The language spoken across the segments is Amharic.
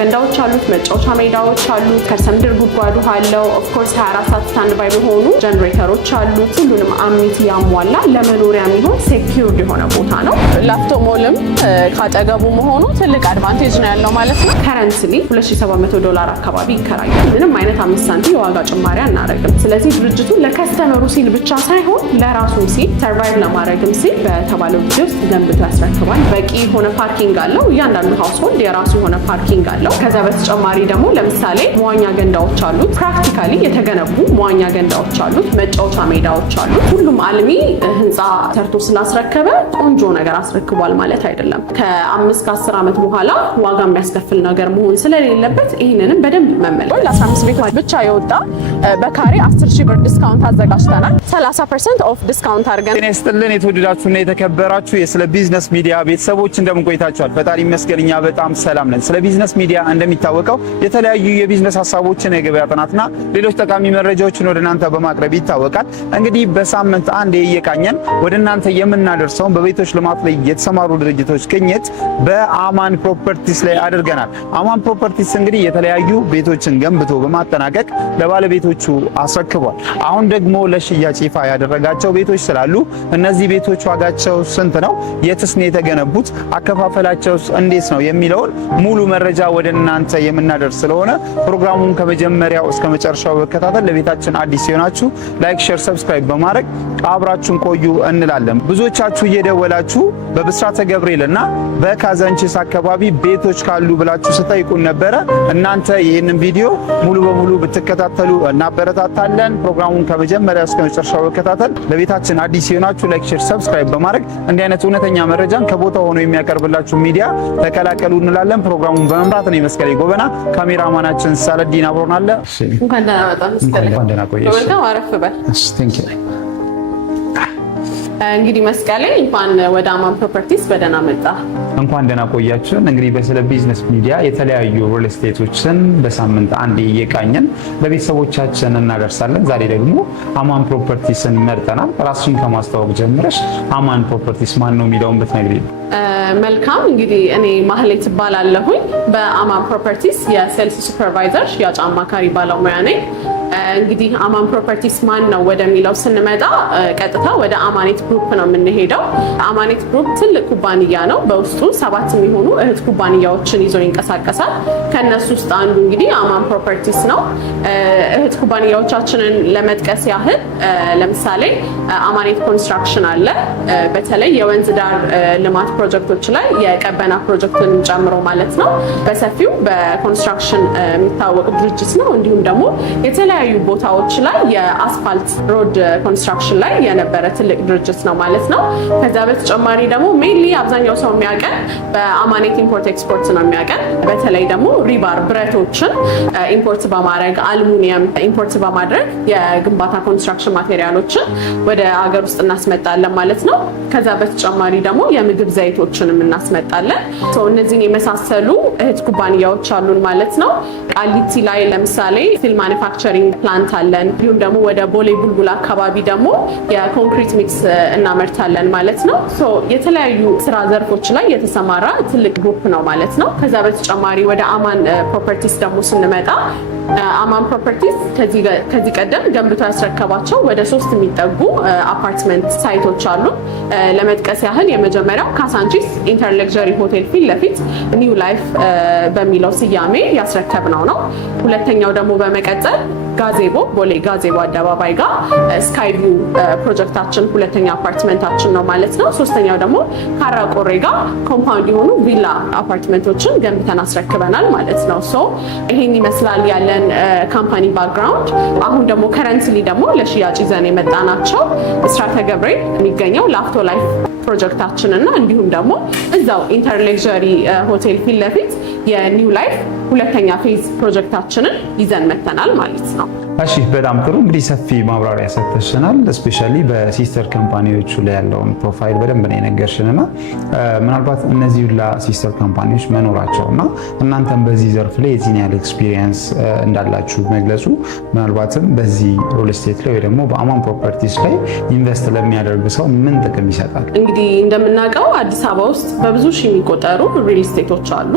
ገንዳዎች አሉት፣ መጫወቻ ሜዳዎች አሉት፣ ከርሰ ምድር ጉድጓዱ አለው። ኦፍ ኮርስ 24 ሰዓት ስታንድ ባይ በሆኑ ጀነሬተሮች አሉት። ሁሉንም አሚኒቲ ያሟላ ለመኖሪያ የሚሆን ሴኪዩርድ የሆነ ቦታ ነው። ላፍቶ ሞልም ካጠገቡ መሆኑ ትልቅ አድቫንቴጅ ነው ያለው ማለት ነው። ከረንትሊ $2700 አካባቢ ይከራያል። ምንም አይነት 5 ሳንቲም የዋጋ ጭማሪ አናደርግም። ስለዚህ ድርጅቱ ለከስተመሩ ሲል ብቻ ሳይሆን ለራሱም ሲል ሰርቫይቭ ለማድረግም ሲል በተባለው ጊዜ ውስጥ ገንብቶ ያስረክባል። በቂ የሆነ ፓርኪንግ አለው። እያንዳንዱ ሃውስሆልድ የራሱ የሆነ ፓርኪንግ አለው። ከዛ በተጨማሪ ደግሞ ለምሳሌ መዋኛ ገንዳዎች አሉት። ፕራክቲካሊ የተገነቡ መዋኛ ገንዳዎች አሉት። መጫወቻ ሜዳዎች አሉት። ሁሉም አልሚ ህንፃ ሰርቶ ስላስረከበ ቆንጆ ነገር አስረክቧል ማለት አይደለም። ከ5 ከ10 ዓመት በኋላ ዋጋ የሚያስከፍል ነገር መሆን ስለሌለበት ይህንንም በደንብ መመለስ። ለ15 ቤቶች ብቻ የወጣ በካሬ 10,000 ብር ዲስካውንት አዘጋጅተናል። 30% ኦፍ ዲስካውንት አድርገን። ጤና ይስጥልን የተወደዳችሁና የተከበራችሁ የስለ ቢዝነስ ሚዲያ ቤተሰቦች እንደምን ቆይታችኋል? ፈጣሪ ይመስገን እኛ በጣም ሰላም ነን። ስለ ቢዝነስ ሚዲያ እንደሚታወቀው የተለያዩ የቢዝነስ ሀሳቦችን፣ የገበያ ጥናትና ሌሎች ጠቃሚ መረጃዎችን ወደ እናንተ በማቅረብ ይታወቃል። እንግዲህ በሳምንት አንዴ እየቃኘን ወደ እናንተ የምናደርሰውን በቤቶች ልማት ላይ የተሰማሩ ድርጅቶች ቅኝት በአማን ፕሮፐርቲስ ላይ አድርገናል። አማን ፕሮፐርቲስ እንግዲህ የተለያዩ ቤቶችን ገንብቶ በማጠናቀቅ ለባለቤቶቹ አስረክቧል። አሁን ደግሞ ለሽያጭ ይፋ ያደረጋቸው ቤቶች ስላሉ እነዚህ ቤቶች ዋጋቸው ስንት ነው፣ የትስ ነው የተገነቡት፣ አከፋፈላቸው እንዴት ነው የሚለውን ሙሉ መረጃ ወደ እናንተ የምናደርስ ስለሆነ ፕሮግራሙን ከመጀመሪያው እስከ መጨረሻው በከታተል ለቤታችን አዲስ ሲሆናችሁ ላይክ፣ ሼር፣ ሰብስክራይብ በማድረግ አብራችሁን ቆዩ እንላለን። ብዙዎቻችሁ እየደወላችሁ በብስራተ ገብርኤልና በካዛንቺስ አካባቢ ቤቶች ካሉ ብላችሁ ስጠይቁን ነበረ። እናንተ ይህንን ቪዲዮ ሙሉ በሙሉ ብትከታተሉ እናበረታታለን። ፕሮግራሙን ከመጀመሪያ እስከ መጨረሻው በከታተል ለቤታችን አዲስ ሲሆናችሁ ላይክ፣ ሼር፣ ሰብስክራይብ በማድረግ እንዲህ አይነት እውነተኛ መረጃን ከቦታው ሆኖ የሚያቀርብላችሁ ሚዲያ ተቀላቀሉ እንላለን። ፕሮግራሙን በመምራት ነው መስከረም ጎበና፣ ካሜራማናችን ሳለዲን አብሮን አለ። እንኳን ደህና መጣህ መስከረም። እንኳን ደህና ቆየሽ። ወልካም አረፍ በል። እሺ ቴንክ ዩ። እንግዲህ መስቀለኝ እንኳን ወደ አማን ፕሮፐርቲስ በደህና መጣ። እንኳን ደህና ቆያችሁን። እንግዲህ በስለ ቢዝነስ ሚዲያ የተለያዩ ሪል ስቴቶችን በሳምንት አንዴ እየቃኘን ለቤተሰቦቻችን እናደርሳለን። ዛሬ ደግሞ አማን ፕሮፐርቲስን መርጠናል። ራስሽን ከማስተዋወቅ ጀምረሽ አማን ፕሮፐርቲስ ማን ነው የሚለውን ብትነግሪኝ። መልካም እንግዲህ እኔ ማህሌት እባላለሁኝ። በአማን ፕሮፐርቲስ የሴልስ ሱፐርቫይዘር ሽያጭ አማካሪ ባለሙያ ነኝ። እንግዲህ አማን ፕሮፐርቲስ ማን ነው ወደሚለው ስንመጣ ቀጥታ ወደ አማኔት ግሩፕ ነው የምንሄደው። አማኔት ግሩፕ ትልቅ ኩባንያ ነው። በውስጡ 7 የሚሆኑ እህት ኩባንያዎችን ይዞ ይንቀሳቀሳል። ከነሱ ውስጥ አንዱ እንግዲህ አማን ፕሮፐርቲስ ነው። እህት ኩባንያዎቻችንን ለመጥቀስ ያህል ለምሳሌ አማኔት ኮንስትራክሽን አለ። በተለይ የወንዝ ዳር ልማት ፕሮጀክቶች ላይ የቀበና ፕሮጀክትን ጨምሮ ማለት ነው በሰፊው በኮንስትራክሽን የሚታወቅ ድርጅት ነው። እንዲሁም ደግሞ የተለያዩ ቦታዎች ላይ የአስፋልት ሮድ ኮንስትራክሽን ላይ የነበረ ትልቅ ድርጅት ነው ማለት ነው። ከዛ በተጨማሪ ደግሞ ሜንሊ አብዛኛው ሰው የሚያቀን በአማኔት ኢምፖርት ኤክስፖርት ነው የሚያቀን። በተለይ ደግሞ ሪባር ብረቶችን ኢምፖርት በማድረግ አልሙኒየም ኢምፖርት በማድረግ የግንባታ ኮንስትራክሽን ማቴሪያሎችን ወደ ሀገር ውስጥ እናስመጣለን ማለት ነው። ከዛ በተጨማሪ ደግሞ የምግብ ዘይቶችንም እናስመጣለን። እነዚህን የመሳሰሉ እህት ኩባንያዎች አሉን ማለት ነው። ቃሊቲ ላይ ለምሳሌ ስቲል ማኒፋክቸሪንግ ፕላንት አለን። እንዲሁም ደግሞ ወደ ቦሌ ቡልቡላ አካባቢ ደግሞ የኮንክሪት ሚክስ እናመርታለን ማለት ነው። የተለያዩ ስራ ዘርፎች ላይ የተሰማራ ትልቅ ግሩፕ ነው ማለት ነው። ከዛ በተጨማሪ ወደ አማን ፕሮፐርቲስ ደግሞ ስንመጣ አማን ፕሮፐርቲስ ከዚህ ቀደም ገንብቶ ያስረከባቸው ወደ 3 የሚጠጉ አፓርትመንት ሳይቶች አሉ። ለመጥቀስ ያህል የመጀመሪያው ካሳንቺስ ኢንተር ለግዠሪ ሆቴል ፊት ለፊት ኒው ላይፍ በሚለው ስያሜ ያስረከብነው ነው። ሁለተኛው ደግሞ በመቀጠል ጋዜቦ ቦሌ ጋዜቦ አደባባይ ጋር ስካይ ቪው ፕሮጀክታችን ሁለተኛ አፓርትመንታችን ነው ማለት ነው። ሶስተኛው ደግሞ ካራ ቆሬ ጋር ኮምፓውንድ የሆኑ ቪላ አፓርትመንቶችን ገንብተን አስረክበናል ማለት ነው። ይሄን ይመስላል ያለን ካምፓኒ ባክግራውንድ። አሁን ደግሞ ከረንትሊ ደግሞ ለሽያጭ ይዘን የመጣናቸው ብስራተ ገብርኤል የሚገኘው ላፍቶ ላይፍ ፕሮጀክታችን እና እንዲሁም ደግሞ እዛው ኢንተር ለግዠሪ ሆቴል ፊት ለፊት የኒው ላይፍ ሁለተኛ ፌዝ ፕሮጀክታችንን ይዘን መተናል ማለት ነው። እሺ በጣም ጥሩ እንግዲህ ሰፊ ማብራሪያ ሰጥተሽናል። ስፔሻሊ በሲስተር ካምፓኒዎቹ ላይ ያለውን ፕሮፋይል በደንብ ነው የነገርሽንና ምናልባት እነዚህ ሁላ ሲስተር ካምፓኒዎች መኖራቸውና እናንተም በዚህ ዘርፍ ላይ የዚህን ያህል ኤክስፒሪየንስ እንዳላችሁ መግለጹ ምናልባትም በዚህ ሪል ስቴት ላይ ወይ ደግሞ በአማን ፕሮፐርቲስ ላይ ኢንቨስት ለሚያደርግ ሰው ምን ጥቅም ይሰጣል? እንግዲህ እንደምናውቀው አዲስ አበባ ውስጥ በብዙ ሺህ የሚቆጠሩ ሪል ስቴቶች አሉ።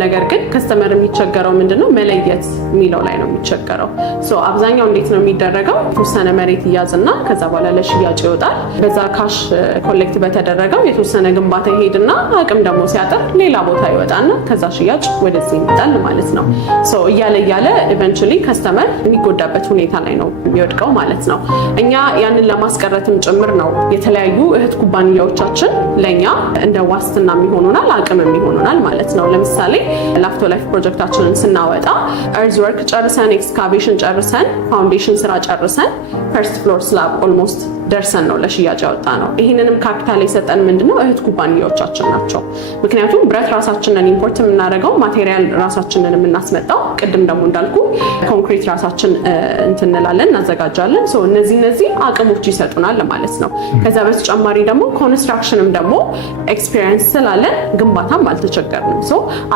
ነገር ግን ከስተመር የሚቸገረው ምንድነው መለየት የሚለው ላይ ነው የሚቸገረው። አብዛኛው እንዴት ነው የሚደረገው? የተወሰነ መሬት ይያዝና ከዛ በኋላ ለሽያጭ ይወጣል። በዛ ካሽ ኮሌክት በተደረገው የተወሰነ ግንባታ ይሄድና አቅም ደግሞ ሲያጠር ሌላ ቦታ ይወጣና ከዛ ሽያጭ ወደዚህ ይመጣል ማለት ነው። እያለ ኢቨንቹሊ ከስተመር የሚጎዳበት ሁኔታ ላይ ነው የሚወድቀው ማለት ነው። እኛ ያንን ለማስቀረትም ጭምር ነው የተለያዩ እህት ኩባንያዎቻችን ለኛ እንደ ዋስትና የሚሆኑናል፣ አቅምም ይሆኑናል ማለት ነው። ለምሳሌ ላፍቶ ላይፍ ፕሮጀክታችንን ስናወጣ እርዝ ወርክ ጨርሰን፣ ኤክስካቬሽን ጨርሰን፣ ፋውንዴሽን ስራ ጨርሰን፣ ፈርስት ፍሎር ስላብ ኦልሞስት ደርሰን ነው ለሽያጭ ያወጣ ነው። ይህንንም ካፒታል የሰጠን ምንድነው እህት ኩባንያዎቻችን ናቸው። ምክንያቱም ብረት ራሳችንን ኢምፖርት የምናደርገው፣ ማቴሪያል ራሳችንን የምናስመጣው፣ ቅድም ደግሞ እንዳልኩ ኮንክሪት ራሳችን እንትንላለን እናዘጋጃለን። እነዚህ አቅሞች ይሰጡናል ማለት ነው። ከዛ በተጨማሪ ደግሞ ኮንስትራክሽንም ደግሞ ኤክስፒሪየንስ ስላለን ግንባታም አልተቸገርንም።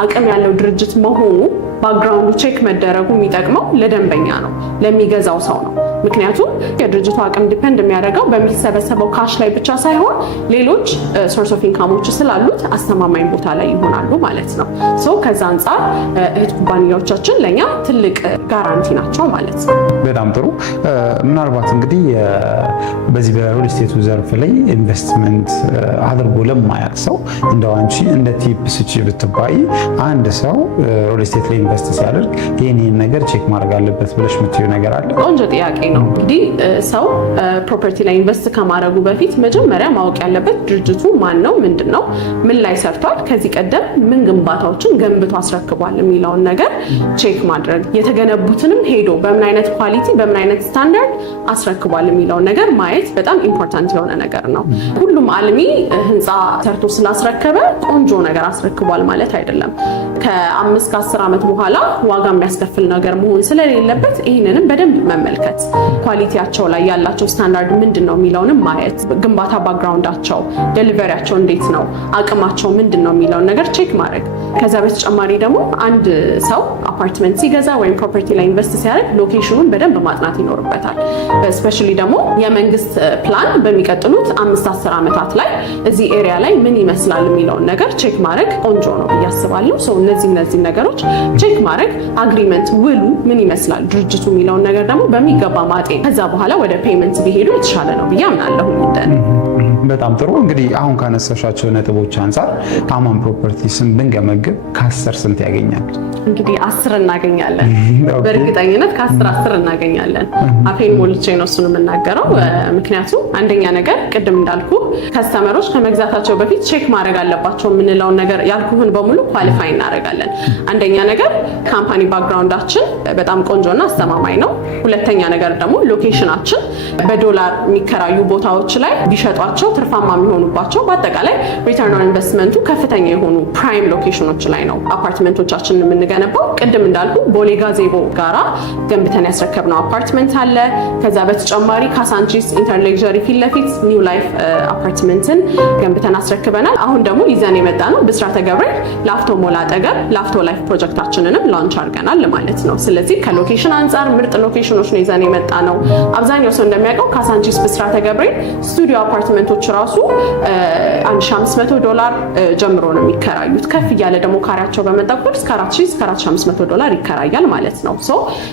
አቅም ያለው ድርጅት መሆኑ ባክግራውንዱ ቼክ መደረጉ የሚጠቅመው ለደንበኛ ነው፣ ለሚገዛው ሰው ነው። ምክንያቱም የድርጅቱ አቅም ዲፔንድ የሚያደርገው በሚሰበሰበው ካሽ ላይ ብቻ ሳይሆን ሌሎች ሶርስ ኦፍ ኢንካሞች ስላሉት አስተማማኝ ቦታ ላይ ይሆናሉ ማለት ነው። ከዛ አንጻር እህት ኩባንያዎቻችን ለኛ ትልቅ ጋራንቲ ናቸው ማለት ነው። በጣም ጥሩ። ምናልባት እንግዲህ በዚህ በሪል ስቴቱ ዘርፍ ላይ ኢንቨስትመንት አድርጎ ለማያውቅ ሰው እንደው አንቺ እንደ ቲፕ ስጪ ብትባይ አንድ ሰው ሪል ስቴት ላይ ኢንቨስት ሲያደርግ ይሄን ነገር ቼክ ማድረግ አለበት ብለሽ የምትይው ነገር አለ? ቆንጆ ጥያቄ ነው። እንግዲህ ሰው ፕሮፐርቲ ላይ ኢንቨስት ከማድረጉ በፊት መጀመሪያ ማወቅ ያለበት ድርጅቱ ማን ነው፣ ምንድን ነው፣ ምን ላይ ሰርቷል፣ ከዚህ ቀደም ምን ግንባታዎችን ገንብቶ አስረክቧል የሚለውን ነገር ቼክ ማድረግ፣ የተገነቡትንም ሄዶ በምን አይነት ኳሊቲ በምን አይነት ስታንዳርድ አስረክቧል የሚለውን ነገር ማየት በጣም ኢምፖርታንት የሆነ ነገር ነው። ሁሉም አልሚ ህንፃ ሰርቶ ስላስረከበ ቆንጆ ነገር አስረክቧል ማለት አይደለም። ከ5 ከ10 ዓመት በኋላ ዋጋ የሚያስከፍል ነገር መሆን ስለሌለበት ይህንንም በደንብ መመልከት፣ ኳሊቲያቸው ላይ ያላቸው ስታንዳርድ ምንድን ነው የሚለውንም ማየት፣ ግንባታ ባክግራውንዳቸው፣ ዴሊቨሪያቸው እንዴት ነው፣ አቅማቸው ምንድን ነው የሚለውን ነገር ቼክ ማድረግ። ከዛ በተጨማሪ ደግሞ አንድ ሰው አፓርትመንት ሲገዛ ወይም ፕሮፐርቲ ላይ ኢንቨስት ሲያደርግ ሎኬሽኑን በደንብ ማጥናት ይኖርበታል። ስፔሻሊ ደግሞ የመንግስት ፕላን በሚቀጥሉት 5-10 ዓመታት ላይ እዚህ ኤሪያ ላይ ምን ይመስላል የሚለውን ነገር ቼክ ማድረግ ቆንጆ ነው ብዬ አስባለሁ። እነዚህ ነገሮች ቼክ ማድረግ፣ አግሪመንት ውሉ ምን ይመስላል ድርጅቱ የሚለውን ነገር ደግሞ በሚገባ ማጤን፣ ከዛ በኋላ ወደ ፔመንት ቢሄዱ የተሻለ ነው ብዬ አምናለሁ። በጣም ጥሩ። እንግዲህ አሁን ካነሳሻቸው ነጥቦች አንጻር አማን ፕሮፐርቲስን ብንገመግብ ከ10 ስንት ያገኛል? እንግዲህ 10 እናገኛለን። በእርግጠኝነት ከ10 እናገኛለን። አፌን ሞልቼ ነው እሱን የምናገረው። ምክንያቱም አንደኛ ነገር ቅድም እንዳልኩ ከስተመሮች ከመግዛታቸው በፊት ቼክ ማድረግ አለባቸው የምንለውን ነገር ያልኩህን በሙሉ ኳሊፋይ እናደርጋለን። አንደኛ ነገር ካምፓኒ ባክግራውንዳችን በጣም ቆንጆና አስተማማኝ ነው። ሁለተኛ ነገር ደግሞ ሎኬሽናችን በዶላር የሚከራዩ ቦታዎች ላይ ቢሸጧቸው ትርፋማ የሚሆኑባቸው፣ በአጠቃላይ ሪተርን ኦን ኢንቨስትመንቱ ከፍተኛ የሆኑ ፕራይም ሎኬሽኖች ላይ ነው አፓርትመንቶቻችንን የምንገነባው። ቅድም እንዳልኩ ቦሌ ጋዜቦ ጋራ ገንብተን ያስረከብነው አፓርትመንት አለ። ከዛ በተጨማሪ ካሳንቺስ ኢንተርሌክዠሪ ፊት ለፊት ኒው ላይፍ አፓርትመንትን ገንብተን አስረክበናል። አሁን ደግሞ ይዘን የመጣ ነው ብስራተ ገብርኤል ላፍቶ ሞላ አጠገብ ላፍቶ ላይፍ ፕሮጀክታችንንም ላንች አድርገናል ማለት ነው። ስለዚህ ከሎኬሽን አንጻር ምርጥ ሎኬሽኖች ነው ይዘን የመጣ ነው። አብዛኛው ሰው እንደሚያውቀው ካሳንቺስ ብስራተ ገብርኤል ስቱዲዮ አፓርትመንቶች ራሱ $1,500 ጀምሮ ነው የሚከራዩት። ከፍ እያለ ደግሞ ካሬያቸው በመጣ ቁጥር እስከ $4,000-4,500 ይከራያል ማለት ነው።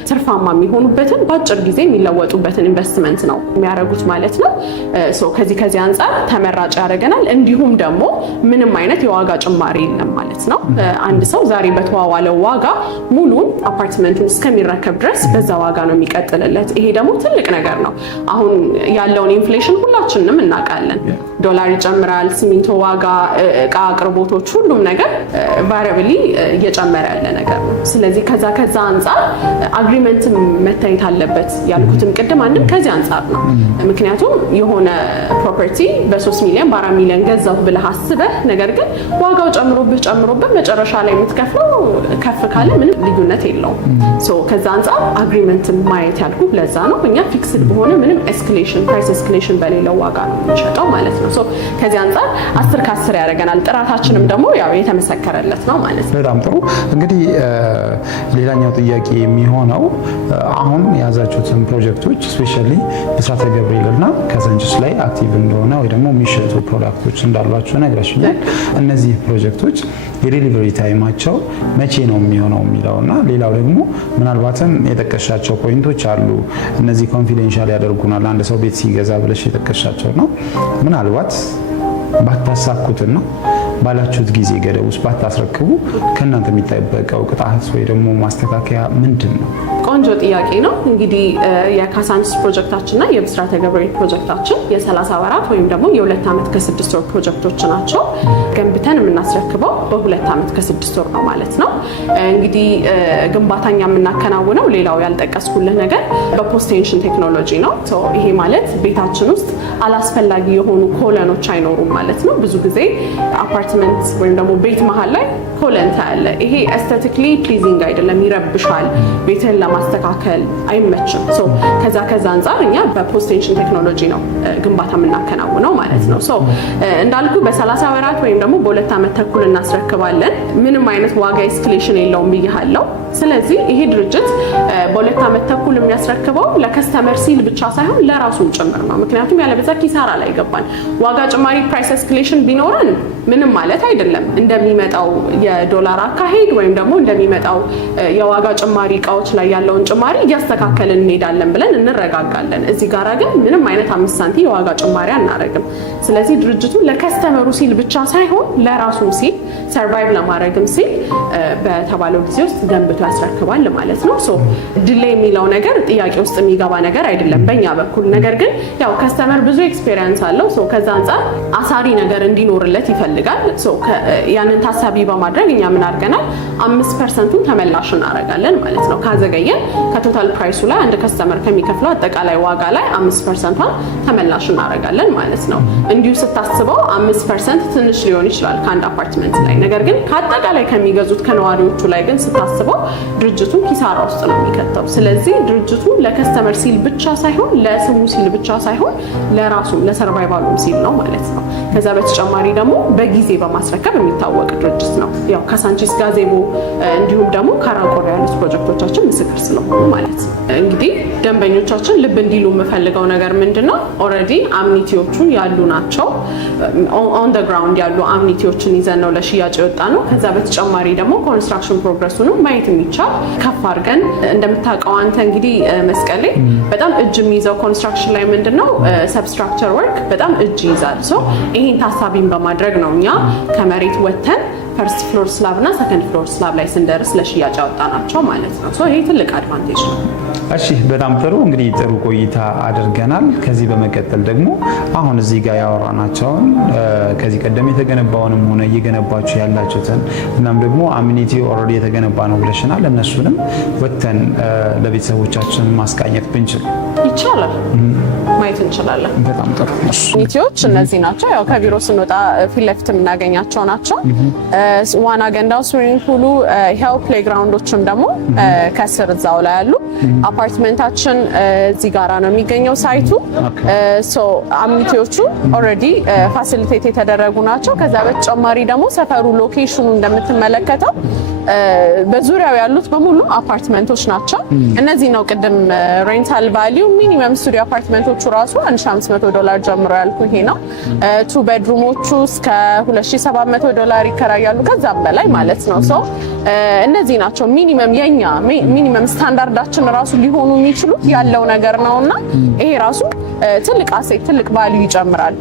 ትርፋማ የሚሆኑበትን በአጭር ጊዜ የሚለወጡበትን ኢንቨስትመንት ነው የሚያደርጉት ማለት ነው። ከዚህ አንጻር ተመራጭ ያደርገናል። እንዲሁም ደግሞ ምንም አይነት የዋጋ ጭማሪ የለም ማለት ነው። አንድ ሰው ዛሬ በተዋዋለው ዋጋ ሙሉን አፓርትመንቱን እስከሚረከብ ድረስ በዛ ዋጋ ነው የሚቀጥልለት። ይሄ ደግሞ ትልቅ ነገር ነው። አሁን ያለውን ኢንፍሌሽን ሁላችንም እናውቃለን። እናውቃለን። ዶላር ይጨምራል፣ ሲሚንቶ ዋጋ፣ እቃ አቅርቦቶች፣ ሁሉም ነገር ቫሪያብሊ እየጨመረ ያለ ነገር ነው። ስለዚህ ከዛ አንፃር አግሪመንት መታየት አለበት ያልኩትም ቅድም አንድም ከዚህ አንፃር ነው። ምክንያቱም የሆነ ፕሮፐርቲ በ3 ሚሊዮን በ4 ሚሊዮን ገዛሁ ብለህ አስበህ ነገር ግን ዋጋው ጨምሮብህ መጨረሻ ላይ የምትከፍለው ከፍ ካለ ምንም ልዩነት የለውም። ከዛ አንፃር አግሪመንት ማየት ያልኩ ለዛ ነው። እኛ ፊክስድ በሆነ ምንም ፕራይስ ኤስካሌሽን በሌለው ዋጋ ነው የምንሸጠው ማለት ነው። ከዚህ አንፃር 10 ከ10 ያደርገናል። ጥራታችንም ደግሞ ያው የተመሰከረለት ነው ማለት ነው። በጣም ጥሩ። እንግዲህ ሌላኛው ጥያቄ የሚሆነው አሁን የያዛችሁትን ፕሮጀክቶች ስፔሻሊ ብስራተ ገብርኤልና ካዛንቺስ ላይ አክቲቭ እንደሆነ ወይ ደግሞ የሚሸጡ ፕሮዳክቶች እንዳሏችሁ ነግረሽኛል። እነዚህ ፕሮጀክቶች የዴሊቨሪ ታይማቸው መቼ ነው የሚሆነው የሚለውና ሌላው ደግሞ ምናልባትም የጠቀሻቸው ፖይንቶች አሉ እነዚህ ኮንፊደንሻል ያደርጉናል አንድ ሰው ቤት ሲገዛ ብለሽ የጠቀሻቸው ነው። ምናልባት ባታሳኩትና ባላችሁት ጊዜ ገደብ ውስጥ ባታስረክቡ ከእናንተ የሚጠበቀው ቅጣት ወይ ደግሞ ማስተካከያ ምንድን ነው? ቆንጆ ጥያቄ ነው። እንግዲህ የካዛንቺስ ፕሮጀክታችንና የብስራተ ገብርኤል ፕሮጀክታችን የ30 ወራት ወይም ደግሞ የ2 ዓመት ከ6 ወር ፕሮጀክቶች ናቸው። ገንብተን የምናስረክበው በ2 ዓመት ከ6 ወር ነው ማለት ነው። እንግዲህ ግንባታኛ የምናከናውነው ሌላው ያልጠቀስኩልህ ነገር በፖስት ቴንሽን ቴክኖሎጂ ነው። ይሄ ማለት ቤታችን ውስጥ አላስፈላጊ የሆኑ ኮለኖች አይኖሩም ማለት ነው። ብዙ ጊዜ አፓርትመንት ወይም ደግሞ ቤት መሀል ላይ ኮለን ታያለ። ይሄ ኤስቴቲክሊ ፕሊዚንግ አይደለም፣ ይረብሻል፣ ቤትን ለማስተካከል አይመችም። ከዛ አንፃር እኛ በፖስት ቴንሽን ቴክኖሎጂ ነው ግንባታ የምናከናውነው ማለት ነው። እንዳልኩ በ30 ወራት ወይም ደግሞ በ2 ዓመት ተኩል እናስረክባለን። ምንም አይነት ዋጋ ኤስካሌሽን የለውም ብያለሁ። ስለዚህ ይሄ ድርጅት በ2 ዓመት ተኩል የሚያስረክበው ለከስተመር ሲል ብቻ ሳይሆን ለራሱም ጭምር ነው። ምክንያቱም ያለበዛ ኪሳራ ላይ ገባን። ዋጋ ጭማሪ ፕራይስ ኤስካሌሽን ቢኖረን ምንም ማለት አይደለም። እንደሚመጣው የዶላር አካሄድ ወይም ደግሞ እንደሚመጣው የዋጋ ጭማሪ እቃዎች ላይ ያለውን ጭማሪ እያስተካከልን እንሄዳለን ብለን እንረጋጋለን። እዚህ ጋራ ግን ምንም አይነት 5 ሳንቲም የዋጋ ጭማሪ አናረግም። ስለዚህ ድርጅቱ ለከስተመሩ ሲል ብቻ ሳይሆን ለራሱም ሲል ሰርቫይቭ ለማድረግም ሲል በተባለው ጊዜ ውስጥ ገንብቶ ያስረክባል ማለት ነው። ዲሌይ የሚለው ነገር ጥያቄ ውስጥ የሚገባ ነገር አይደለም በእኛ በኩል። ነገር ግን ያው ከስተመር ብዙ ኤክስፔሪየንስ አለው። ከዛ አንፃር አሳሪ ነገር እንዲኖርለት ይፈልጋል። ያንን ታሳቢ በማድረግ እኛ ምን አድርገናል 5% ተመላሽ እናደርጋለን ማለት ነው። ካዘገየን ከቶታል ፕራይሱ ላይ አንድ ከስተመር ከሚከፍለው አጠቃላይ ዋጋ ላይ 5% ተመላሽ እናደርጋለን ማለት ነው። እንዲሁ ስታስበው 5% ትንሽ ሊሆን ይችላል ከአንድ አፓርትመንት ላይ። ነገር ግን ከአጠቃላይ ከሚገዙት ከነዋሪዎቹ ላይ ግን ስታስበው ድርጅቱን ኪሳራ ውስጥ ነው የሚከተው። ስለዚህ ድርጅቱ ለከስተመር ሲል ብቻ ሳይሆን ለስሙ ሲል ብቻ ሳይሆን ለራሱም ለሰርቫይቫሉም ሲል ነው ማለት ነው። ከዛ በተጨማሪ ደግሞ በጊዜ በማስረከብ የሚታወቅ ድርጅት ነው። ያው ካዛንቺስ፣ ጋዜቦ እንዲሁም ደግሞ ካራቆሬ ያሉት ፕሮጀክቶቻችን ምስክር ስለሆኑ ማለት ነው። እንግዲህ ደንበኞቻችን ልብ እንዲሉ የምፈልገው ነገር ምንድነው ኦልሬዲ አምኒቲዎቹ ያሉ ናቸው። ኦን ዘ ግራውንድ ያሉ አምኒቲዎችን ይዘን ነው ለሽያጭ የወጣ ነው። ከዛ በተጨማሪ ደግሞ ኮንስትራክሽን ፕሮግረሱንም ማየት የሚቻል ከፍ አድርገን እንደምታውቀው አንተ እንግዲህ መስቀሌ በጣም እጅ የሚይዘው ኮንስትራክሽን ላይ ምንድነው ሰብስትራክቸር ወርክ በጣም እጅ ይዛል። ይሄን ታሳቢን በማድረግ ነው እኛ ከመሬት ወተን ፈርስት ፍሎር ስላብ እና ሰከንድ ፍሎር ስላብ ላይ ስንደርስ ለሽያጭ ያወጣናቸው ማለት ነው። ይሄ ትልቅ አድቫንቴጅ ነው። እሺ በጣም ጥሩ። እንግዲህ ጥሩ ቆይታ አድርገናል። ከዚህ በመቀጠል ደግሞ አሁን እዚህ ጋር ያወራናቸውን ከዚህ ቀደም የተገነባውንም ሆነ እየገነባችሁ ያላችሁትን እናም ደግሞ አሚኒቲ ኦልሬዲ የተገነባ ነው ብለሽናል። እነሱንም ወተን ለቤተሰቦቻችን ማስቃኘት ብንችል ይቻላል፣ ማየት እንችላለን። በጣም ጥሩ። አሚኒቲዎች እነዚህ ናቸው። ያው ከቢሮ ስንወጣ ፊት ለፊት የምናገኛቸው ናቸው። ዋና ገንዳው፣ ስዊሚንግ ፑሉ፣ ይሄው ፕሌግራውንዶችም ደግሞ ከስር እዛው ላይ አሉ። አፓርትመንታችን እዚህ ጋራ ነው የሚገኘው ሳይቱ። አሚኒቲዎቹ ኦልሬዲ ፋሲሊቴት የተደረጉ ናቸው። ከዛ በተጨማሪ ደግሞ ሰፈሩ ሎኬሽኑ እንደምትመለከተው በዙሪያው ያሉት በሙሉ አፓርትመንቶች ናቸው። እነዚህ ነው ቅድም ሬንታል ቫልዩ ሚኒመም ስቱዲዮ አፓርትመንቶቹ ራሱ $1500 ጀምሮ ያልኩ ይሄ ነው። 2 ቤድሩሞቹ እስከ $2700 ይከራያሉ፣ ከዛም በላይ ማለት ነው። እነዚህ ናቸው ሚኒመም የኛ ሚኒመም ስታንዳርዳችን ራሱ ሊሆኑ የሚችሉት ያለው ነገር ነውና ይሄ ራሱ ትልቅ አሴት ትልቅ ቫልዩ ይጨምራል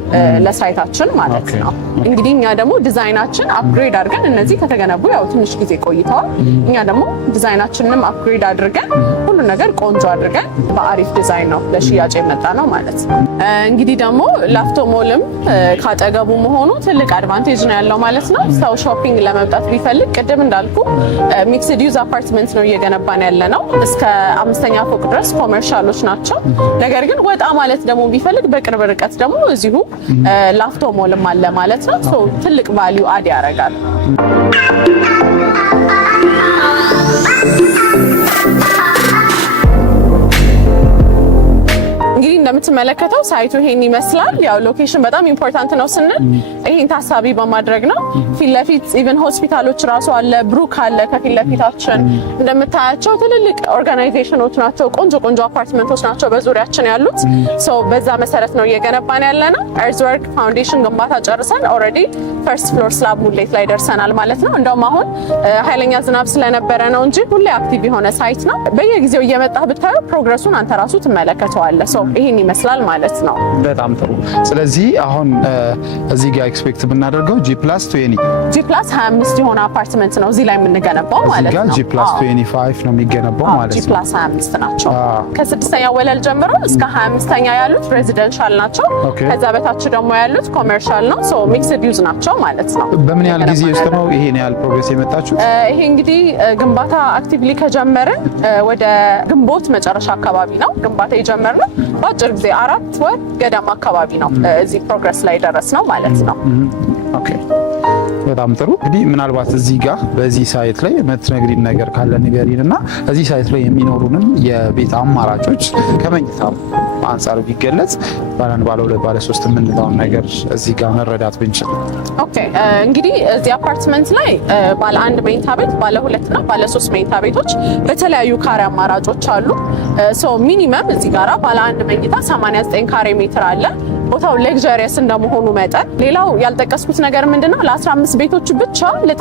ለሳይታችን ማለት ነው። እንግዲህ እኛ ደግሞ ዲዛይናችን አፕግሬድ አድርገን እነዚህ ከተገነቡ ያው ትንሽ ጊዜ ቆይተዋል። እኛ ደግሞ ዲዛይናችንንም አፕግሬድ አድርገን ሁሉ ነገር ቆንጆ አድርገን በአሪፍ ዲዛይን ነው ለሽያጭ የመጣ ነው ማለት ነው። እንግዲህ ደግሞ ላፍቶ ሞልም ካጠገቡ መሆኑ ትልቅ አድቫንቴጅ ነው ያለው ማለት ነው። ሰው ሾፒንግ ለመምጣት ቢፈልግ ቅድም እንዳልኩ ሚክስድ ዩዝ አፓርትመንት ነው እየገነባን ያለ ነው። እስከ 5ኛ ፎቅ ድረስ ኮመርሻሎች ናቸው። ነገር ግን ወጣ ማለት ደግሞ ቢፈልግ በቅርብ ርቀት ደግሞ እዚሁ ላፍቶ ሞልም አለ ማለት ነው። ሶ ትልቅ ቫልዩ አድ ያደርጋል። እንግዲህ እንደምትመለከተው ሳይቱ ይሄን ይመስላል። ያው ሎኬሽን በጣም ኢምፖርታንት ነው ስንል ይሄን ታሳቢ በማድረግ ነው። ፊት ለፊት ኢቭን ሆስፒታሎች ራሱ አለ፣ ብሩክ አለ ከፊት ለፊታችን። እንደምታያቸው ትልልቅ ኦርጋናይዜሽኖች ናቸው። ቆንጆ ቆንጆ አፓርትመንቶች ናቸው በዙሪያችን ያሉት። ሶ በዛ መሰረት ነው እየገነባን ያለ ነው። ኤርዝወርክ ፋውንዴሽን ግንባታ ጨርሰን ኦልሬዲ ፈርስት ፍሎር ስላብ ሙሌት ላይ ደርሰናል ማለት ነው። እንደውም አሁን ኃይለኛ ዝናብ ስለነበረ ነው እንጂ ሁሌ አክቲቭ የሆነ ሳይት ነው። በየጊዜው እየመጣህ ብታዩ ፕሮግረሱን አንተ ራሱ ትመለከተዋለህ። ሶ ይሄን ይመስላል ማለት ነው። በጣም ጥሩ። ስለዚህ አሁን እዚህ ጋር ኤክስፔክት ብናደርገው G+25 የሆነ አፓርትመንት ነው እዚህ ላይ የምንገነባው ማለት ነው። እዚህ ጋር G+25 ነው የሚገነባው ማለት ነው። G+25 ናቸው። ከ6ኛ ወለል ጀምሮ እስከ 25ኛ ያሉት ሬዚደንሻል ናቸው። ከዛ በታች ደግሞ ያሉት ኮመርሻል ነው። ሶ ሚክስድ ዩዝ ናቸው ማለት ነው። በምን ያህል ጊዜ ውስጥ ነው ይሄን ያህል ፕሮግሬስ የመጣችሁት? ይሄ እንግዲህ ግንባታ አክቲቭሊ ከጀመርን ወደ ግንቦት መጨረሻ አካባቢ ነው ግንባታ የጀመርነው። በአጭር ጊዜ 4 ወር ገደማ አካባቢ ነው እዚህ ፕሮግረስ ላይ ደረስ ነው ማለት ነው። ኦኬ በጣም ጥሩ። እንግዲህ ምናልባት እዚህ ጋር በዚህ ሳይት ላይ የምትነግሪን ነገር ካለ ንገሪንና እዚህ ሳይት ላይ የሚኖሩንን የቤት አማራጮች ከመኝታ አንጻር ቢገለጽ ባለ 1 ባለ 2 ባለ 3 የምንለውን ነገር እዚህ ጋር መረዳት ብንችል። ኦኬ እንግዲህ እዚህ አፓርትመንት ላይ ባለ 1 መኝታ ቤት፣ ባለ 2 እና ባለ 3 መኝታ ቤቶች በተለያዩ ካሬ አማራጮች አሉ። ሶ ሚኒመም እዚህ ጋራ ባለ 1 መኝታ 89 ካሬ ሜትር አለ። ቦታው ሌክዠሪየስ እንደመሆኑ መጠን ሌላው ያልጠቀስኩት ነገር ምንድነው ለ15 ቤቶች ብቻ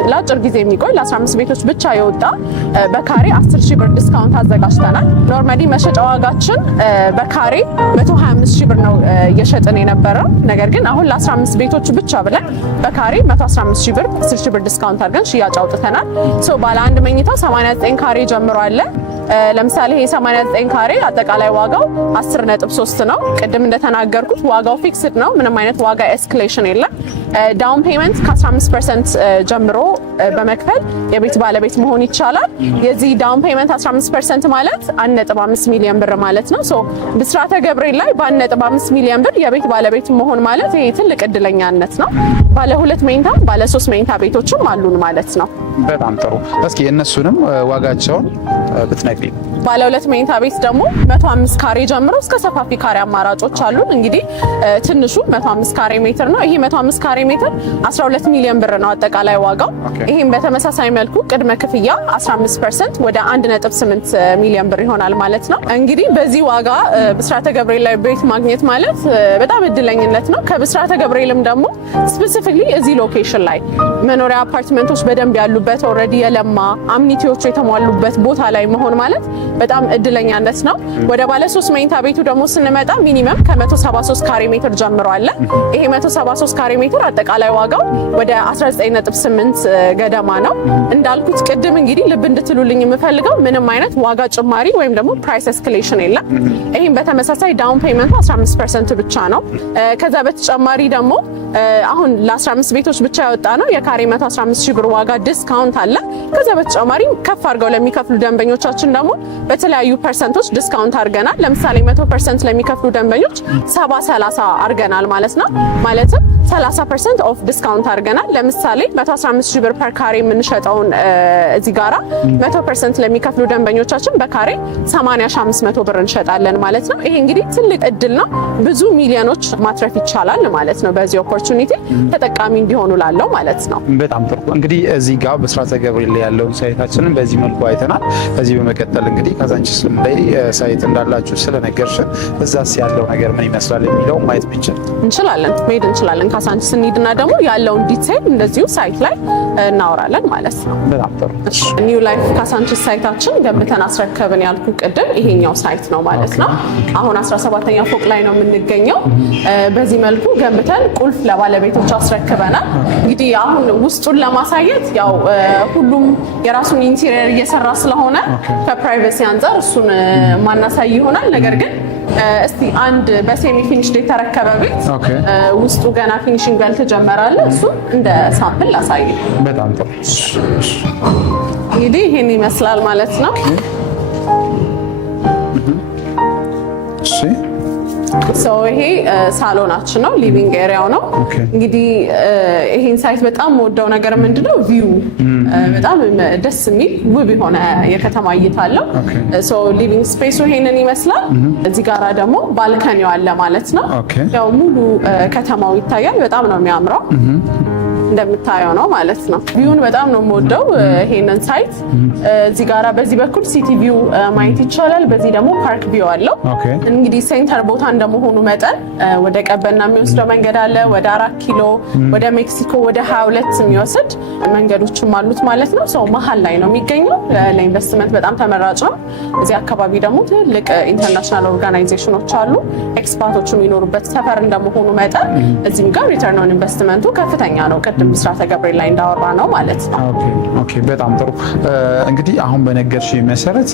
ለአጭር ጊዜ የሚቆይ ለ15 ቤቶች ብቻ የወጣ በካሬ 10,000 ብር ዲስካውንት አዘጋጅተናል። ኖርማሊ መሸጫ ዋጋችን በካሬ 125,000 ብር ነው እየሸጥን የነበረው። ነገር ግን አሁን ለ15 ቤቶች ብቻ ብለን በካሬ 115,000 ብር 10,000 ብር ዲስካውንት አድርገን ሽያጭ አውጥተናል። ሶ ባለ 1 መኝታ 89 ካሬ ጀምሮ አለ። ለምሳሌ ይሄ 89 ካሬ አጠቃላይ ዋጋው 10.3 ነው። ቅድም እንደተናገርኩት ዋጋው ፊክስድ ነው። ምንም አይነት ዋጋ ኤስካሌሽን የለም። ዳውን ፔመንት ከ15% ጀምሮ በመክፈል የቤት ባለቤት መሆን ይቻላል። የዚህ ዳውን ፔመንት 15% ማለት 1.5 ሚሊዮን ብር ማለት ነው። ሶ ብስራተ ገብርኤል ላይ በ1.5 ሚሊዮን ብር የቤት ባለቤት መሆን ማለት ይሄ ትልቅ እድለኛነት ነው። ባለ 2 መኝታ ባለ 3 መኝታ ቤቶችም አሉን ማለት ነው። በጣም ጥሩ። እስኪ እነሱንም ዋጋቸውን ብትነግሪ። ባለ 2 መኝታ ቤት ደግሞ 105 ካሬ ጀምሮ እስከ ሰፋፊ ካሬ አማራጮች አሉን። እንግዲህ ትንሹ 105 ካሬ ሜትር ነው። ይሄ 105 ካሬ ሜትር 12 ሚሊዮን ብር ነው አጠቃላይ ዋጋው። ይሄም በተመሳሳይ መልኩ ቅድመ ክፍያ 15% ወደ 1.8 ሚሊዮን ብር ይሆናል ማለት ነው። እንግዲህ በዚህ ዋጋ ብስራተ ገብርኤል ላይ ቤት ማግኘት ማለት በጣም እድለኝነት ነው። ከብስራተ ገብርኤልም ደግሞ ስፔሲፊክሊ እዚህ ሎኬሽን ላይ መኖሪያ አፓርትመንቶች በደንብ ያሉበት ኦልሬዲ የለማ አምኒቲዎቹ የተሟሉበት ቦታ ላይ መሆን ማለት በጣም እድለኛነት ነው። ወደ ባለ 3 መኝታ ቤቱ ደግሞ ስንመጣ ሚኒመም ከ173 ካሬ ሜትር ጀምሮ አለ። ይሄ 173 ካሬ ሜትር አጠቃላይ ዋጋው ወደ 19.8 ገደማ ነው። እንዳልኩት ቅድም እንግዲህ ልብ እንድትሉልኝ የምፈልገው ምንም አይነት ዋጋ ጭማሪ ወይም ደግሞ ፕራይስ ኤስካሌሽን የለም። ይሄም በተመሳሳይ ዳውን ፔመንቱ 15% ብቻ ነው። ከዛ በተጨማሪ ደግሞ አሁን ለ15 ቤቶች ብቻ ያወጣ ነው የካሬ 115,000 ብር ዋጋ ዲስካውንት አለ። ከዛ በተጨማሪ ከፍ አድርገው ለሚከፍሉ ደንበኞቻችን ደግሞ በተለያዩ ፐርሰንቶች ዲስካውንት አድርገናል። ለምሳሌ 100% ለሚከፍሉ ደንበኞች 70-30 አድርገናል ማለት ነው። ማለትም 30% ኦፍ ዲስካውንት አድርገናል። ለምሳሌ 115,000 ብር ፐር ካሬ የምንሸጠውን እዚህ ጋራ 100% ለሚከፍሉ ደንበኞቻችን በካሬ 80,500 ብር እንሸጣለን ማለት ነው። ይሄ እንግዲህ ትልቅ እድል ነው። ብዙ ሚሊዮኖች ማትረፍ ይቻላል ማለት ነው። በዚህ ኦፖርቹኒቲ ተጠቃሚ እንዲሆኑ ላለው ማለት ነው። በጣም ጥሩ። እንግዲህ እዚህ ጋር ብስራተ ገብርኤል ላይ ያለውን ሳይታችንን በዚህ መልኩ አይተናል። ከዚህ በመቀጠል እንግዲህ ካዛንቺስም ላይ ሳይት እንዳላችሁ ስለነገርሽን እዛስ ያለው ነገር ምን ይመስላል የሚለው ማየት ብቻ እንችላለን፣ መሄድ እንችላለን። ካሳንቺስ እንሂድና ደግሞ ያለውን ዲቴይል እንደዚሁ ሳይት ላይ እናወራለን ማለት ነው። በጣም ጥሩ። ኒው ላይፍ ካሳንቺስ ሳይታችን ገንብተን አስረከብን ያልኩ ቅድም ይሄኛው ሳይት ነው ማለት ነው። አሁን 17ኛ ፎቅ ላይ ነው የምንገኘው። በዚህ መልኩ ገንብተን ቁልፍ ለባለቤቶች አስረክበናል። እንግዲህ አሁን ውስጡን ለማሳየት ያው ሁሉም የራሱን ኢንቴሪየር እየሰራ ስለሆነ ከፕራይቬሲ አንፃር እሱን ማናሳይ ይሆናል። ነገር ግን እስቲ አንድ በሴሚ ፊኒሽድ የተረከበ ቤት ውስጡ ገና ፊኒሺንግ ያልተጀመረ እሱ እንደ ሳምፕል ላሳይ። በጣም ጥሩ። እንግዲህ ይሄን ይመስላል ማለት ነው። እሺ ይሄ ሳሎናችን ነው፣ ሊቪንግ ኤሪያው ነው። እንግዲህ ይሄን ሳይት በጣም ወደው ነገር ምንድነው ቪው በጣም ደስ የሚል ውብ የሆነ የከተማ እይታ አለው። ሊቪንግ ስፔሱ ይሄንን ይመስላል። እዚህ ጋራ ደግሞ ባልከኒው አለ ማለት ነው። ያው ሙሉ ከተማው ይታያል። በጣም ነው የሚያምረው እንደምታየው ነው ማለት ነው። ቪውን በጣም ነው የምወደው ይሄንን ሳይት። እዚህ ጋራ በዚህ በኩል ሲቲ ቪው ማየት ይቻላል። በዚህ ደግሞ ፓርክ ቪው አለው። እንግዲህ ሴንተር ቦታ እንደመሆኑ መጠን ወደ ቀበና የሚወስደው መንገድ አለ፣ ወደ 4 ኪሎ፣ ወደ ሜክሲኮ፣ ወደ 22 የሚወስድ መንገዶችም አሉት ማለት ነው። ሰው መሀል ላይ ነው የሚገኘው። ለኢንቨስትመንት በጣም ተመራጭ ነው። እዚህ አካባቢ ደግሞ ትልቅ ኢንተርናሽናል ኦርጋናይዜሽኖች አሉ፣ ኤክስፓቶች የሚኖሩበት ሰፈር እንደመሆኑ መጠን እዚህም ጋር ሪተርን ኦን ኢንቨስትመንቱ ከፍተኛ ነው። ብስራተ ገብርኤል ላይ እንዳወራ ነው ማለት ነው። ኦኬ በጣም ጥሩ። እንግዲህ አሁን በነገርሽኝ መሰረት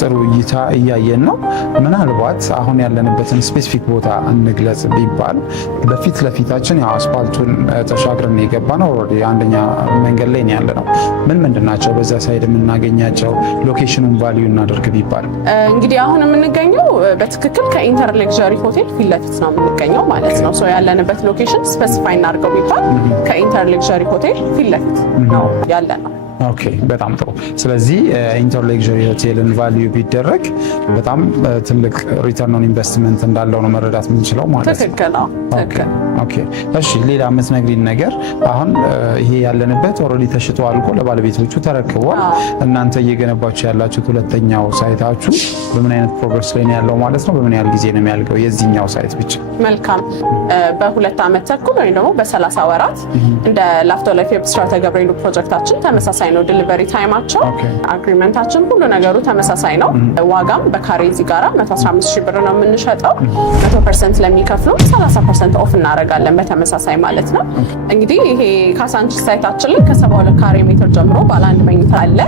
ጥሩ እይታ እያየን ነው። ምናልባት አሁን ያለንበትን ስፔሲፊክ ቦታ እንግለጽ ቢባል በፊት ለፊታችን ያው አስፋልቱን ተሻግረን የገባ ነው። ኦልሬዲ አንደኛ መንገድ ላይ ያለ ነው። ምንድን ናቸው በዛ ሳይድ የምናገኛቸው? ሎኬሽኑን ቫልዩ እናደርግ ቢባል እንግዲህ አሁን የምንገኘው በትክክል ከኢንተር ሌክዠሪ ሆቴል ፊት ለፊት ነው የምንገኘው ማለት ነው። ያለንበት ሎኬሽን ስፔሲፋይ እናድርገው ቢባል ከኢንተር ሌክዠሪ ሆቴል ፊት ለፊት ነው ያለ ነው። ኦኬ በጣም ጥሩ። ስለዚህ ኢንተር ሌክዠሪ ሆቴልን ቫልዩ ቢደረግ በጣም ትልቅ ሪተርን ኦን ኢንቨስትመንት እንዳለው ነው መረዳት የምንችለው ማለት ነው። ትክክል ነው። ኦኬ እሺ፣ ሌላ የምትነግሪን ነገር አሁን ይሄ ያለንበት ኦልሬዲ ተሽጦ አልቆ ለባለቤቶቹ ተረክቧል። እናንተ እየገነባችሁ ያላችሁት ሁለተኛው ሳይታችሁ በምን አይነት ፕሮግረስ ላይ ነው ያለው ማለት ነው? በምን ያህል ጊዜ ነው የሚያልቀው የዚህኛው ሳይት ብቻ? መልካም በ2 ዓመት ተኩል ወይም ደግሞ በ30 ወራት እንደ ላፍቶ ላይፍ የብስራተ ገብርኤሉ ፕሮጀክታችን ተመሳሳይ ነው። ዲሊቨሪ ታይማቸው፣ አግሪመንታችን፣ ሁሉ ነገሩ ተመሳሳይ ነው። ዋጋም በካሬ እዚህ ጋራ 115,000 ብር ነው የምንሸጠው። 100% ለሚከፍሉ 30% ኦፍ እናደርጋለን በተመሳሳይ ማለት ነው። እንግዲህ ይሄ ካሳንቺስ ሳይታችን ላይ ከ72 ካሬ ሜትር ጀምሮ ባለ 1 መኝታ አለ።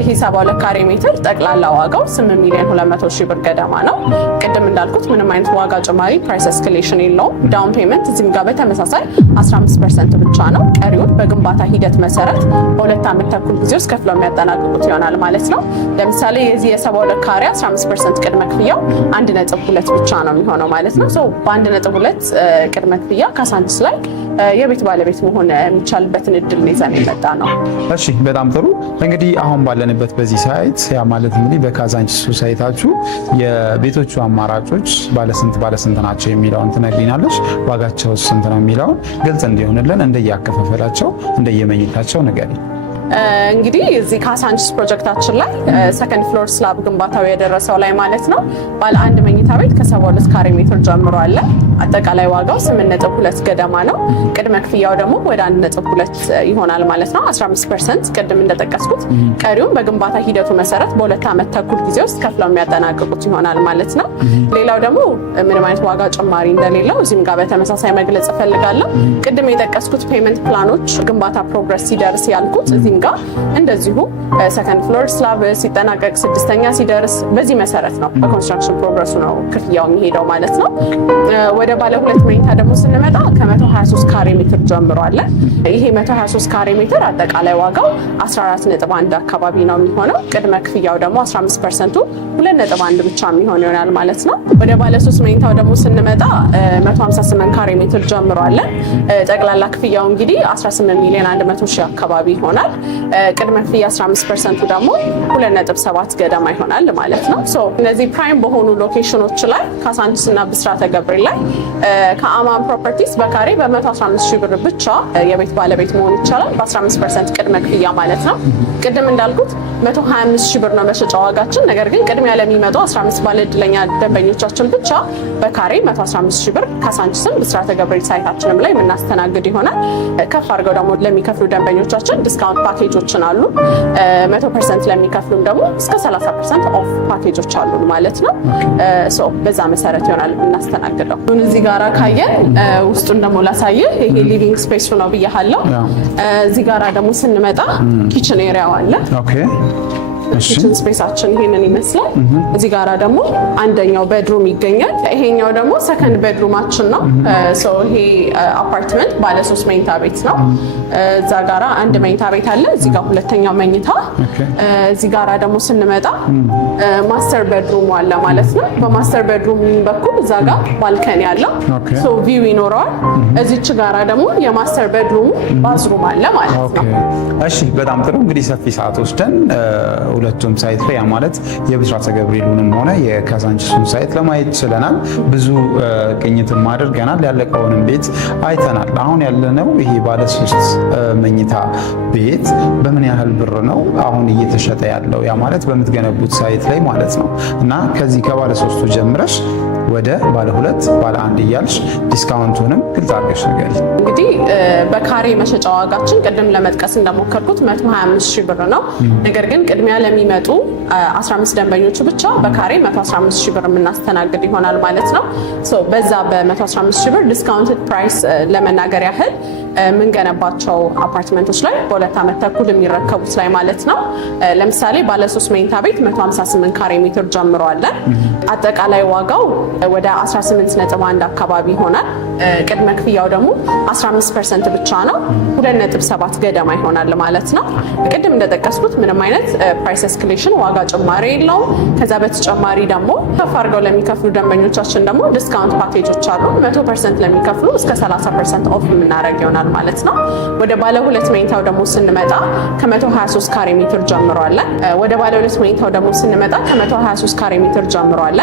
ይሄ 72 ካሬ ሜትር ጠቅላላ ዋጋው 8,200,000 ብር ገደማ ነው። ቅድም እንዳልኩት ምንም አይነት ዋጋ ጭማሪ ፕራይስ ኤስካሌሽን የለውም። ዳውን ፔመንት እዚህም ጋር በተመሳሳይ 15% ብቻ ነው። ቀሪውን በግንባታ ሂደት መሰረት በ2 ዓመት ተኩል ጊዜ ውስጥ ከፍለው የሚያጠናቅቁት ይሆናል ማለት ነው። ለምሳሌ የዚህ የ72 ካሬ 15% ቅድመ ክፍያው 1.2 ብቻ ነው የሚሆነው ማለት ነው። በ1.2 ቅድመ ክፍያ ካሳንቺስ ላይ የቤት ባለቤት መሆን የሚቻልበትን እድል ይዘን የመጣ ነው። እሺ በጣም ጥሩ። እንግዲህ አሁን ባለንበት በዚህ ሳይት ያ ማለት እንግዲህ በካዛንቺስ ሳይታችሁ የቤቶቹ አማራጮች ባለስንት ናቸው የሚለውን ትነግሪናለሽ። ዋጋቸው ስንት ነው የሚለውን ግልጽ እንዲሆንልን እንደየአከፋፈላቸው እንደየመኝታቸው ንገሪ። እንግዲህ እዚህ ካሳንቺስ ፕሮጀክታችን ላይ ሰከንድ ፍሎር ስላብ ግንባታው የደረሰው ላይ ማለት ነው ባለ 1 መኝታ ቤት ከ72 ካሬ ሜትር ጀምሮ አለ። አጠቃላይ ዋጋው 8.2 ገደማ ነው። ቅድመ ክፍያው ደግሞ ወደ 1.2 ይሆናል ማለት ነው። 15% ቅድም እንደጠቀስኩት፣ ቀሪውን በግንባታ ሂደቱ መሰረት በ2 ዓመት ተኩል ጊዜ ውስጥ ከፍለው የሚያጠናቅቁት ይሆናል ማለት ነው። ሌላው ደግሞ ምንም አይነት ዋጋ ጭማሪ እንደሌለው እዚህም ጋር በተመሳሳይ መግለጽ እፈልጋለሁ። ቅድም የጠቀስኩት ፔመንት ፕላኖች ግንባታ ፕሮግረስ ሲደርስ ያልኩት እዚህም ጋር እንደዚሁ ሰከንድ ፍሎር ስላብ ሲጠናቀቅ 6ኛ ሲደርስ በዚህ መሰረት ነው በኮንስትራክሽን ፕሮግረሱ ነው ክፍያው የሚሄደው ማለት ነው። ወደ ባለ 2 መኝታ ደግሞ ስንመጣ ከ123 ካሬ ሜትር ጀምሮ አለ። ይሄ 123 ካሬ ሜትር አጠቃላይ ዋጋው 14.1 አካባቢ ነው የሚሆነው። ቅድመ ክፍያው ደግሞ 15%ቱ 2.1 ብቻ የሚሆን ይሆናል ማለት ነው። ወደ ባለ 3 መኝታው ደግሞ ስንመጣ 158 ካሬ ሜትር ጀምሮ አለ። ጠቅላላ ክፍያው እንግዲህ 18,100,000 አካባቢ ይሆናል። ቅድመ ክፍያ 15% ደግሞ 2.7 ገደማ ይሆናል ማለት ነው። ሶ እነዚህ ፕራይም በሆኑ ሎኬሽኖች ላይ ካሳንቺስ እና ብስራተ ገብርኤል ላይ ከአማን ፕሮፐርቲስ በካሬ በ115 ሺህ ብር ብቻ የቤት ባለቤት መሆን ይቻላል በ15% ቅድመ ክፍያ ማለት ነው። ቅድም እንዳልኩት 125 ሺህ ብር ነው መሸጫ ዋጋችን። ነገር ግን ቅድሚያ ለሚመጡ 15 ባለ ዕድለኛ ደንበኞቻችን ብቻ በካሬ 115 ሺህ ብር ካሳንቺስም ብስራተ ገብርኤል ሳይታችንም ላይ የምናስተናግድ ይሆናል። ከፍ አድርገው ደግሞ ለሚከፍሉ ደንበኞቻችን ዲስካውንት ፓኬጆችን አሉ። 100% ለሚከፍሉም ደግሞ እስከ 30% ኦፍ ፓኬጆች አሉ ማለት ነው። ሶ በዛ መሰረት ይሆናል የምናስተናግደው። እዚህ ጋራ ካየን ውስጡን ደግሞ ላሳየ። ይሄ ሊቪንግ ስፔሱ ነው ብያለሁ። እዚህ ጋራ ደግሞ ስንመጣ ኪችን ኤሪያው አለ። ኪችን ስፔሳችን ይሄንን ይመስላል። እዚህ ጋራ ደግሞ አንደኛው ቤድሩም ይገኛል። ይሄኛው ደግሞ ሰከንድ ቤድሩማችን ነው። ሶ ይሄ አፓርትመንት ባለ 3 መኝታ ቤት ነው። እዛ ጋራ አንድ መኝታ ቤት አለ። እዚህ ጋር ሁለተኛው መኝታ። እዚህ ጋራ ደግሞ ስንመጣ ማስተር ቤድሩም አለ ማለት ነው። በማስተር ቤድሩም በኩል እዛ ጋር ባልከኒ አለው። ሶ ቪው ይኖረዋል። እዚች ጋራ ደግሞ የማስተር ቤድሩም ባዝሩም አለ ማለት ነው። እሺ በጣም ጥሩ። እንግዲህ ሰፊ ሰዓት ወስደን ሁለቱም ሳይት ላይ ማለት የብስራተ ገብርኤሉንም ሆነ የካሳንቺሱን ሳይት ለማየት ችለናል። ብዙ ቅኝትም አድርገናል። ያለቀውንም ቤት አይተናል። አሁን ያለነው ይሄ ባለ 3 መኝታ ቤት በምን ያህል ብር ነው አሁን እየተሸጠ ያለው? ያ ማለት በምትገነቡት ሳይት ላይ ማለት ነው። እና ከዚህ ከባለ 3ቱ ጀምረሽ ወደ ባለ 2 ባለ 1 እያልሽ ዲስካውንቱንም ግልጽ አድርገሽ ንገሪ። እንግዲህ በካሬ መሸጫ ዋጋችን ቅድም ለመጥቀስ እንደሞከርኩት 125 ሺህ ብር ነው። ነገር ግን ቅድሚያ ለሚመጡ 15 ደንበኞች ብቻ በካሬ 115 ሺህ ብር የምናስተናግድ ይሆናል ማለት ነው። ሶ በዛ በ115 ሺህ ብር ዲስካውንትድ ፕራይስ ለመናገር ያህል የምንገነባቸው አፓርትመንቶች ላይ በ2 ዓመት ተኩል የሚረከቡት ላይ ማለት ነው። ለምሳሌ ባለ 3 መኝታ ቤት 158 ካሬ ሜትር ጀምሮ አለ። አጠቃላይ ዋጋው ወደ 18.1 አካባቢ ይሆናል። ቅድመ ክፍያው ደግሞ 15% ብቻ ነው። 2.7 ገደማ ይሆናል ማለት ነው። ቅድም እንደጠቀስኩት ምንም አይነት ፕራይስ ኤስካሌሽን ዋጋ ጭማሪ የለውም። ከዛ በተጨማሪ ደግሞ ከፍ አድርገው ለሚከፍሉ ደንበኞቻችን ደግሞ ዲስካውንት ፓኬጆች አሉ። 100% ለሚከፍሉ እስከ 30% ኦፍ የምናደርግ ይሆናል ማለት ነው። ወደ ባለ 2 መኝታው ደግሞ ስንመጣ ከ123 ካሬ ሜትር ጀምሮ አለ። ወደ ባለ 2 መኝታው ደግሞ ስንመጣ ከ123 ካሬ ሜትር ጀምሮ አለ።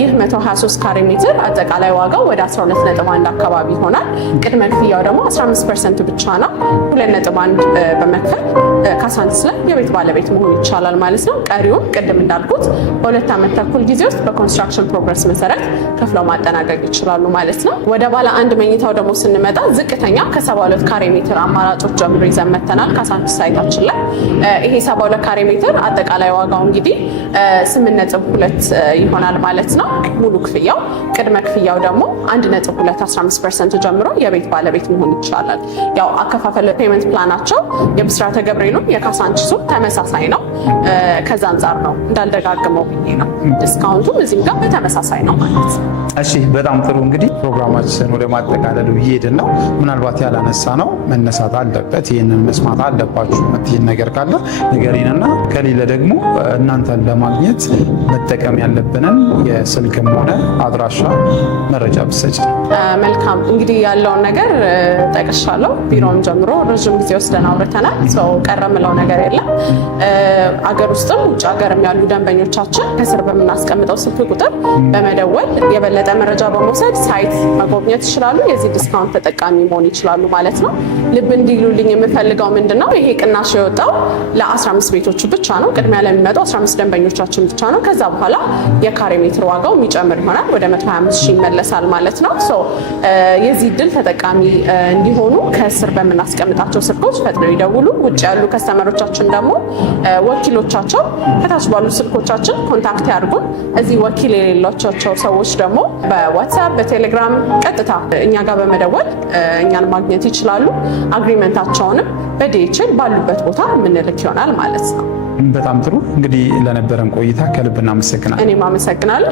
ይህ 123 ካሬ ሜትር አጠቃላይ ዋጋው ወደ 12.1 አካባቢ ይሆናል። ቅድመ ክፍያው ደግሞ 15% ብቻ ነው። 2.1 በመክፈል ካሳንቺስ ላይ የቤት ባለቤት መሆን ይቻላል ማለት ነው። ቀሪውን ቅድም እንዳልኩት በ2 ዓመት ተኩል ጊዜ ውስጥ በኮንስትራክሽን ፕሮግረስ መሰረት ከፍለው ማጠናቀቅ ይችላሉ ማለት ነው። ወደ ባለ 1 መኝታው ደግሞ ስንመጣ ዝቅተኛ ከ72 ካሬ ሜትር አማራጮች ጀምሮ ይዘን መተናል ካሳንቺስ ሳይታችን ላይ። ይሄ 72 ካሬ ሜትር አጠቃላይ ዋጋው እንግዲህ 8.2 ይሆናል ማለት ነው ሙሉ ክፍያው። ቅድመ ክፍያው ደግሞ 1.2 15% ጀምሮ የቤት ባለቤት መሆን ይቻላል። ያው አከፋፈል ፔመንት ፕላናቸው የብስራተ ገብርኤሉ የካሳንቺሱ ተመሳሳይ ነው። ከዛ አንጻር ነው እንዳልደጋግመው ብዬ ነው። ዲስካውንቱም እዚህም ጋር በተመሳሳይ ነው ማለት ነው። እሺ በጣም ጥሩ። እንግዲህ ፕሮግራማችን ወደ ማጠቃለሉ እየሄድን ነው። ምናልባት ያላነሳ ነው መነሳት አለበት፣ ይህንን መስማት አለባችሁ የምትይን ነገር ካለ ንገሪንና ከሌለ ደግሞ እናንተን ለማግኘት መጠቀም ያለብንን የስልክም ሆነ አድራሻ መረጃ ብትሰጪ። መልካም። እንግዲህ ያለውን ነገር ጠቅሻለሁ። ቢሮውን ጀምሮ ረዥም ጊዜ ወስደን አውርተናል። ሰው ቀረ ምለው ነገር የለም። አገር ውስጥም ውጭ ሀገርም ያሉ ደንበኞቻችን ከስር በምናስቀምጠው ስልክ ቁጥር በመደወል የበለጠ መረጃ በመውሰድ ሳይት መጎብኘት ይችላሉ። የዚህ ዲስካውንት ተጠቃሚ መሆን ይችላሉ ማለት ነው። ልብ እንዲሉልኝ የምፈልገው ምንድነው ይሄ ቅናሽ የወጣው ለ15 ቤቶች ብቻ ነው። ቅድሚያ ለሚመጡ 15 ደንበኞቻችን ብቻ ነው። ከዛ በኋላ የካሬ ሜትር ዋጋው የሚጨምር ይሆናል፣ ወደ 125 ሺህ ይመለሳል ማለት ነው። የዚህ ድል ተጠቃሚ እንዲሆኑ ከስር በምናስቀምጣቸው ስልኮች ፈጥነው ይደውሉ። ውጭ ያሉ ከስተመሮቻችን ደግሞ ወኪሎቻቸው ከታች ባሉ ስልኮቻችን ኮንታክት ያድርጉን። እዚህ ወኪል የሌላቸው ሰዎች ደግሞ በዋትሳፕ በቴሌግራም ቀጥታ እኛ ጋር በመደወል እኛን ማግኘት ይችላሉ። አግሪመንታቸውንም በዲኤችኤል ባሉበት ቦታ የምንልክ ይሆናል ማለት ነው። በጣም ጥሩ። እንግዲህ ለነበረን ቆይታ ከልብ እናመሰግናለን። እኔም አመሰግናለሁ።